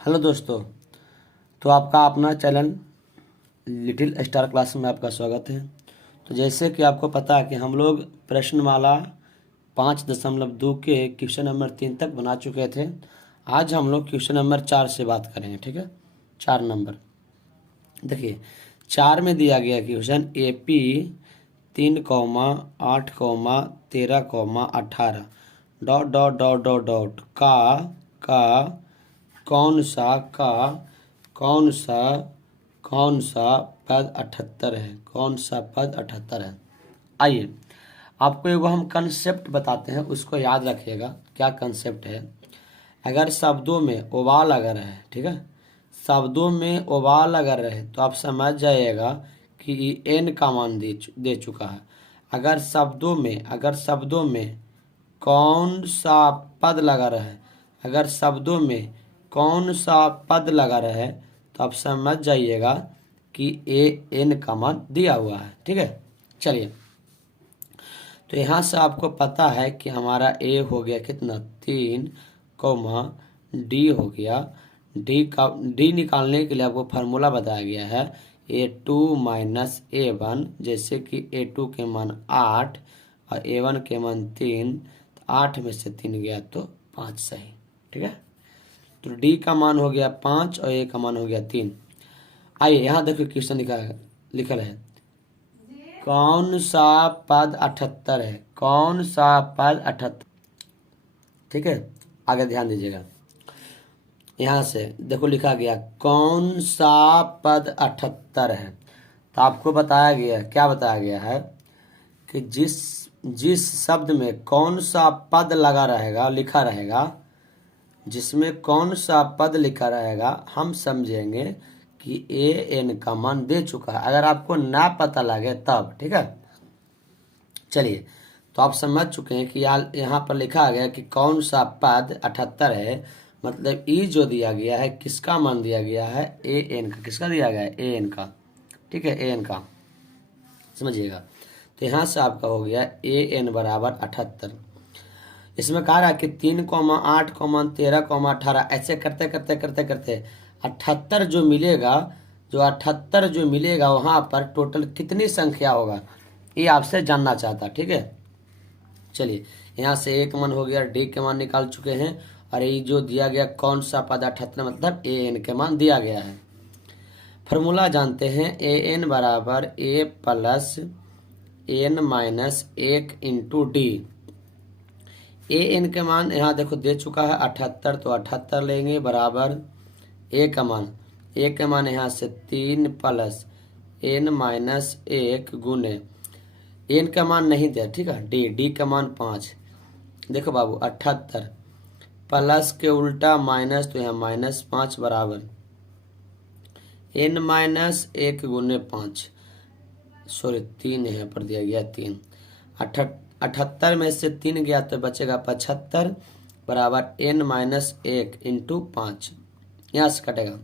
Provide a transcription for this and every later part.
Hello दोस्तों। तो आपका अपना चैनल लिटिल स्टार क्लास में आपका स्वागत है। तो जैसे कि आपको पता है कि हम लोग प्रश्नमाला 5.2 के क्वेश्चन नंबर 3 तक बना चुके थे। आज हम लोग क्वेश्चन नंबर 4 से बात करेंगे। ठीक है, 4 नंबर देखिए। 4 में दिया गया question AP 3,8,13,18 dot dot dot dot dot का कौन सा कौन सा पद 78 है। कौन सा पद 78 है। आइए आपको एगो हम कंसेप्ट बताते हैं, उसको याद रखिएगा। क्या कंसेप्ट है? अगर शब्दों में ओवाल अगर है, ठीक है, शब्दों में ओवाल अगर रहे तो आप समझ जाइएगा कि एन का मान दे चुका है। अगर शब्दों में कौन सा पद लगा रहे, अगर शब्दों में कौन सा पद लगा रहे तो आप समझ जाइएगा कि एन का मान दिया हुआ है। ठीक है, चलिए। तो यहाँ से आपको पता है कि हमारा ए हो गया कितना 3, डी हो गया। डी निकालने के लिए आपको फार्मूला बताया गया है A2 माइनस A1। जैसे कि A2 के मान 8 और A1 के मान 3, तो 8 में से 3 गया तो 5 सही। ठीक है, तो डी का मान हो गया 5 और ए का मान हो गया 3। आइए यहाँ देखो क्वेश्चन लिखल है कौन सा पद 78 है। कौन सा पद 78। ठीक है, आगे ध्यान दीजिएगा। यहाँ से देखो लिखा गया कौन सा पद 78 है। तो आपको बताया गया, क्या बताया गया है कि जिस शब्द में कौन सा पद लगा रहेगा, लिखा रहेगा, जिसमें कौन सा पद लिखा रहेगा, हम समझेंगे कि एन का मान दे चुका है। अगर आपको ना पता लगे तब। ठीक है, चलिए। तो आप समझ चुके हैं कि यहाँ पर लिखा गया कि कौन सा पद 78 है। मतलब ई जो दिया गया है, किसका मान दिया गया है? एन का। किसका दिया गया है? एन का। ठीक है, एन का समझिएगा। तो यहाँ से आपका हो गया एन बराबर 78। इसमें कहा रहा कि 3,8, 13, 18 ऐसे करते करते करते करते 78 जो मिलेगा, वहां पर टोटल कितनी संख्या होगा, ये आपसे जानना चाहता। ठीक है, चलिए। यहाँ से ए का मान हो गया, डी के मान निकाल चुके हैं, और ये जो दिया गया कौन सा पद 78, मतलब एन के मान दिया गया है। फॉर्मूला जानते हैं, एन बराबर A plus N minus 1 into D. N के मान यहाँ देखो दे चुका है 78, तो 78 लेंगे बराबर ए का मान यहाँ से 3 प्लस एन माइनस 1 गुने एन का मान नहीं दिया। ठीक है, डी का मान 5। देखो बाबू 78 प्लस के उल्टा माइनस, तो यहाँ -5 बराबर एन माइनस 1 गुने 5, सॉरी 3 यहाँ पर दिया गया 3। 78 में से 3 गया तो बचेगा 75 बराबर एन माइनस 1 इंटू 5। यहाँ से कटेगा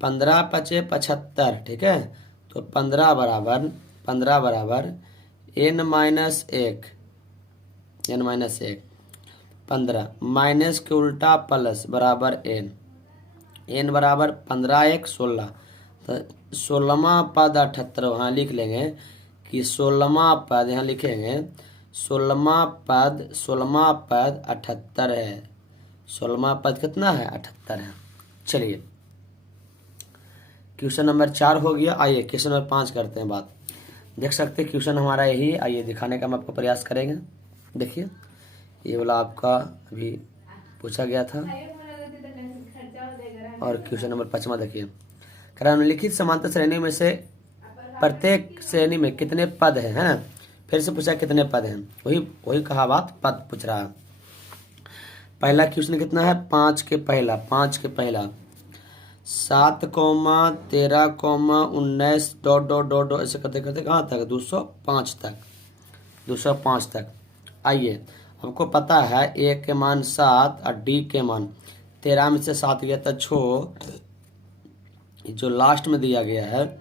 15 पचे 75। ठीक है, तो 15 बराबर एन माइनस 1 15 माइनस के उल्टा प्लस बराबर एन बराबर 15 1 16। तो 16वां पद 78 वहाँ लिख लेंगे कि 16वां पद यहाँ लिखेंगे 16वां पद 78 है। 16वां पद कितना है? 78 है। चलिए, क्वेश्चन नंबर 4 हो गया। आइए क्वेश्चन नंबर 5 करते हैं बात। देख सकते हैं क्वेश्चन हमारा यही है। आइए दिखाने का हम आपको प्रयास करेंगे। देखिए, ये वाला आपका अभी पूछा गया था। और क्वेश्चन नंबर 5वां देखिए, निम्नलिखित समांतर श्रेणी में से प्रत्येक श्रेणी में कितने पद हैं, है ना। फिर से पूछा कितने पद हैं, वही कहा बात, पद पूछ रहा है। पहला क्वेश्चन कितना है? 5 के पहला 7, 13, 19 डॉट डॉट डॉट डॉट ऐसे करते करते कहाँ तक? 205 तक। आइए, हमको पता है ए के मान 7 और डी के मान 13 में से 7 गया था 6। जो लास्ट में दिया गया है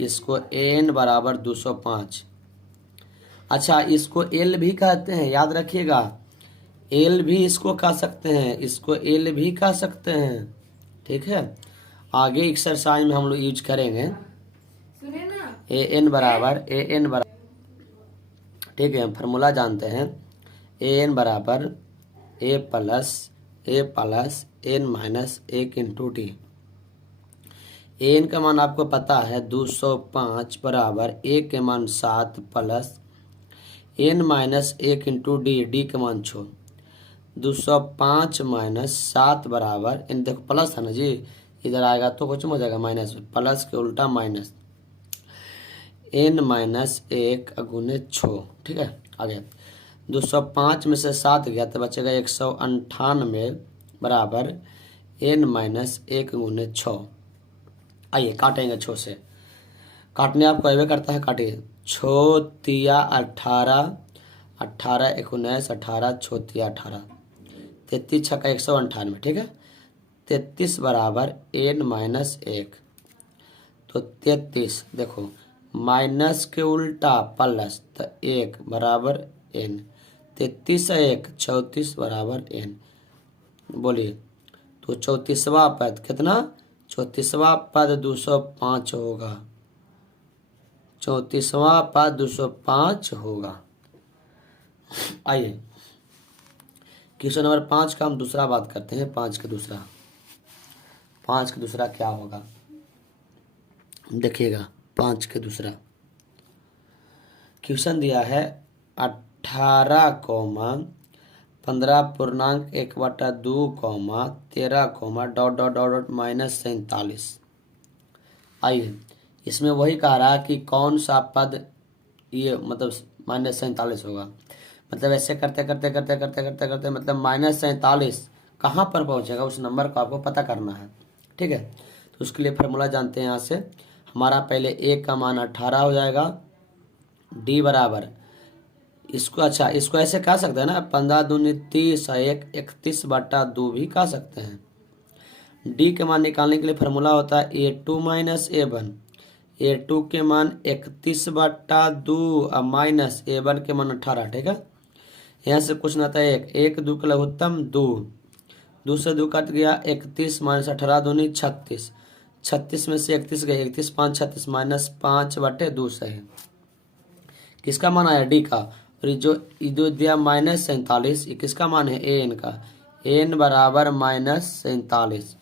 इसको एन बराबर 205। अच्छा, इसको एल भी कहते हैं, याद रखिएगा। एल भी इसको कह सकते हैं, इसको एल भी कह सकते हैं। ठीक है। आगे एक्सरसाइज में हम लोग यूज करेंगे ए एन बराबर ठीक है, फार्मूला जानते हैं ए एन बराबर A plus N minus 1 × T. N का मान आपको पता है 205 बराबर ए के मान 7 प्लस एन माइनस 1 × डी का मान 6। 205 माइनस 7 बराबर इन देखो प्लस था ना जी, इधर आएगा तो कुछ हो जाएगा माइनस, प्लस के उल्टा माइनस एन माइनस 1 × 6। ठीक है, आगे 205 में से 7 गया तो बचेगा 198 बराबर एन माइनस 1 × 6। आइए काटेंगे 6 से, काटने आपको अवे करता है, काटिए 6 तिया 18 18 19 18 6 तिया 18 33 छक्का 198। ठीक है, 33 बराबर एन माइनस 1, तो 33 देखो माइनस के उल्टा प्लस तो 1 बराबर एन, 33 1 34 बराबर एन। बोलिए तो 34वां पद कितना, 34वां पद 205 होगा, 34वां पद 205 होगा। आइए क्वेश्चन नंबर 5 का हम दूसरा बात करते हैं। 5 का दूसरा क्या होगा देखिएगा। 5 का दूसरा क्वेश्चन दिया है 18, 15 पूर्णांक 1/2, 13, ... माइनस 47। आइए इसमें वही कह रहा है कि कौन सा पद ये मतलब माइनस 47 होगा। मतलब ऐसे करते करते मतलब माइनस 47 कहाँ पर पहुँचेगा उस नंबर को आपको पता करना है। ठीक है, तो उसके लिए फार्मूला जानते हैं। यहाँ से हमारा पहले ए का मान 18 हो जाएगा, डी बराबर इसको इसको ऐसे कह सकते हैं ना 15 दूनी 30 1 31/2 भी कह सकते हैं। डी के मान निकालने के लिए फार्मूला होता है A2 माइनस A1। A2 के मान 31/2 और माइनस A1 के मान 18। ठीक है, यहाँ से कुछ ना था 1 2 का लघुत्तम 2 से 2 कट गया, 31 माइनस 18 दूनी 36, 36 में से 31 गए, 31 5 36 माइनस 5/2 सही। किसका मान आया, डी का। और जो दिया माइनस 47, ये किसका मान है, ए एन का। एन बराबर माइनस 47।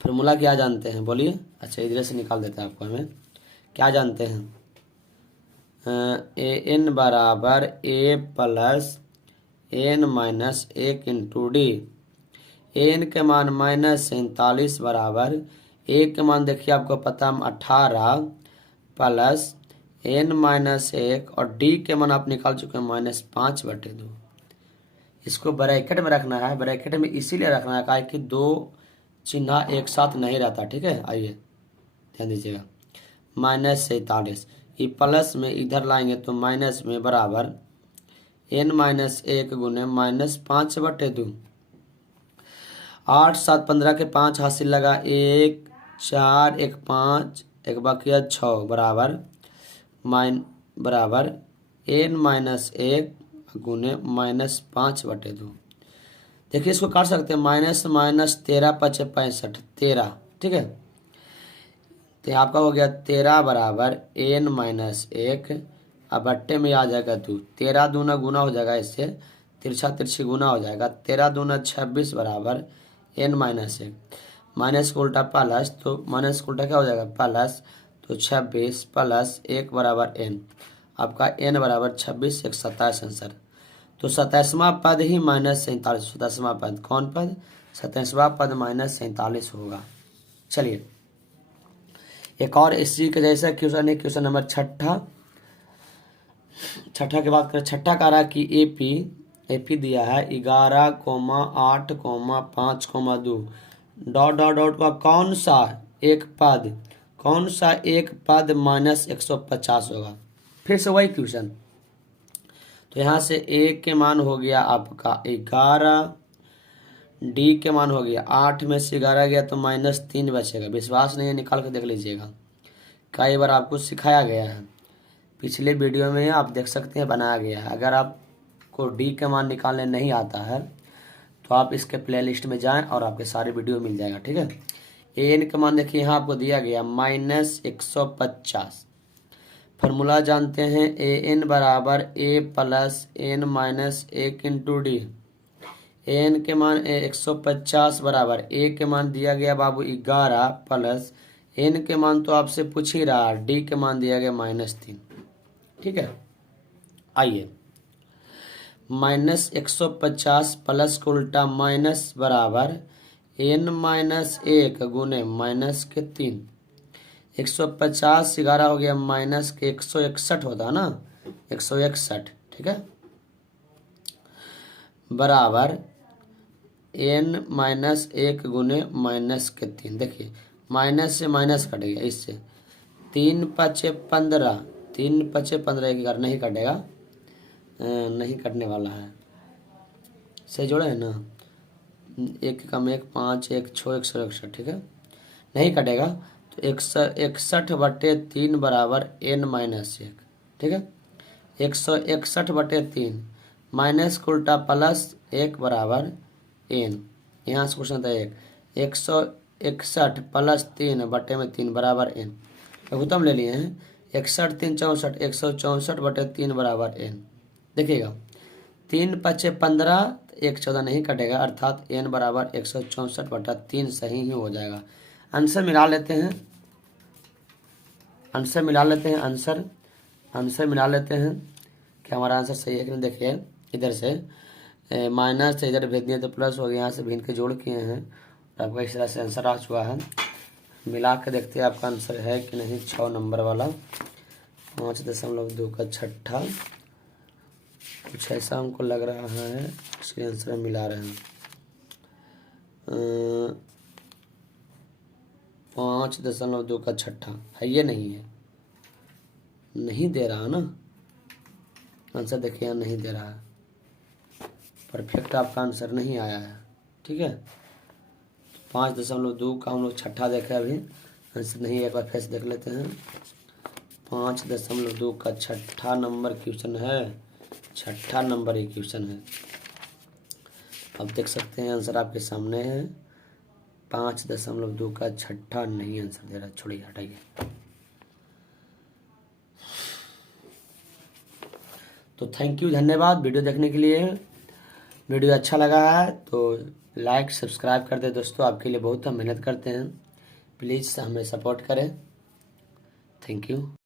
फार्मूला क्या जानते हैं बोलिए। अच्छा इधर से निकाल देते हैं आपको, हमें क्या जानते हैं, ए एन बराबर A plus N minus 1 × D. N के मान माइनस 47 बराबर ए के मान देखिए आपको पता हम 18 प्लस एन माइनस 1 और डी के मान आप निकाल चुके हैं -5/2। इसको ब्रैकेट में रखना है, ब्रैकेट में इसीलिए रखना है कि 2 चिन्ह एक साथ नहीं रहता। ठीक है, आइए ध्यान दीजिएगा, -47 ये प्लस में इधर लाएंगे तो माइनस में बराबर n माइनस 1 × -5/2। 8 7 15 के 5 हासिल लगा, 1 4 1 5 1 बाकी 6 बराबर n माइनस 1 × -5/2। देखिए इसको काट सकते हैं, माइनस माइनस 13 5 65 13। ठीक है, तो आपका हो गया 13 बराबर n माइनस 1 अब बट्टे में आ जाएगा 2, 13 दूना गुना हो जाएगा, इससे तिरछा तिरछी गुना हो जाएगा, 13 दूना 26 बराबर n माइनस 1, माइनस को उल्टा प्लस, तो माइनस को उल्टा क्या हो जाएगा प्लस, तो 26 प्लस 1 बराबर n। आपका n बराबर 26 1 27 आंसर। तो 27वां पद ही -47, 27वां पद कौन पद, 27वां पद -47 होगा। चलिए एक और इसी के जैसा क्वेश्चन है, क्वेश्चन नंबर 6 की बात करें। 6 कह रहा है कि एपी दिया है 11, 8, 5, 2 ... का कौन सा एक पद -150 होगा। फिर से वही क्वेश्चन, तो यहाँ से ए के मान हो गया आपका 11, डी के मान हो गया 8 में से 11 गया तो -3 बचेगा। विश्वास नहीं है निकाल के देख लीजिएगा, कई बार आपको सिखाया गया है, पिछले वीडियो में आप देख सकते हैं बनाया गया है। अगर आपको डी का मान निकालने नहीं आता है तो आप इसके प्लेलिस्ट में जाएं और आपके सारे वीडियो मिल जाएगा, ठीक है। an का मान देखिए यहाँ आपको दिया गया -150। फॉर्मूला जानते हैं an बराबर a plus n minus 1 into D. an के मान 150 बराबर a के मान दिया गया बाबू 11 प्लस n के मान तो आपसे पूछ ही रहा, d के मान दिया गया -3, ठीक है। आइए -150 प्लस को उल्टा माइनस बराबर n माइनस 1 गुने -3। 150 11 हो गया माइनस के 161 होता है ना, 161, ठीक है, बराबर n माइनस 1 गुने -3। देखिए माइनस से माइनस कटेगा, इससे 3 पचे 15, 3 पचे 15, एक घर नहीं कटेगा, नहीं कटने वाला है, से जोड़े है ना, 1 कम 1 5 1 6 161, ठीक है, नहीं कटेगा। तो 161/3 बराबर n माइनस 1, ठीक है। 161/3 माइनस को उल्टा प्लस 1 बराबर n, यहाँ से क्वेश्चन था 161 प्लस 3 बटे में 3 बराबर n। लघुत्तम ले लिए हैं 61 3 64, 164/3 बराबर n। देखिएगा 3 पचे 15, 1 14 नहीं कटेगा, अर्थात n बराबर 164/3 सही ही हो जाएगा। आंसर मिला लेते हैं, आंसर मिला लेते हैं कि हमारा आंसर सही है कि नहीं। देखिए इधर से माइनस से इधर भेज दिए तो प्लस हो गया, यहाँ से भिन्न के जोड़ किए हैं और आपका इस तरह से आंसर आ चुका है। मिला के देखते हैं आपका आंसर है कि नहीं। 6 नंबर वाला 5.2 का छठा, कुछ ऐसा हमको लग रहा है, इसलिए आंसर मिला रहे हैं। 5.2 का छठा है, ये नहीं है, नहीं दे रहा ना आंसर। देखिए यहाँ नहीं दे रहा है, परफेक्ट आपका आंसर नहीं आया है, ठीक है। 5.2 का हम लोग छठा देखे, अभी आंसर नहीं है, एक बार फिर से देख लेते हैं। 5.2 का छठा नंबर क्वेश्चन है, छठा नंबर ये क्वेश्चन है। अब देख सकते हैं आंसर आपके सामने है। 5.2 का छठा नहीं आंसर दे रहा, छोड़िए हटाइए। तो थैंक यू, धन्यवाद वीडियो देखने के लिए। वीडियो अच्छा लगा है तो लाइक सब्सक्राइब कर दे दोस्तों, आपके लिए बहुत हम मेहनत करते हैं, प्लीज़ हमें सपोर्ट करें। Thank you.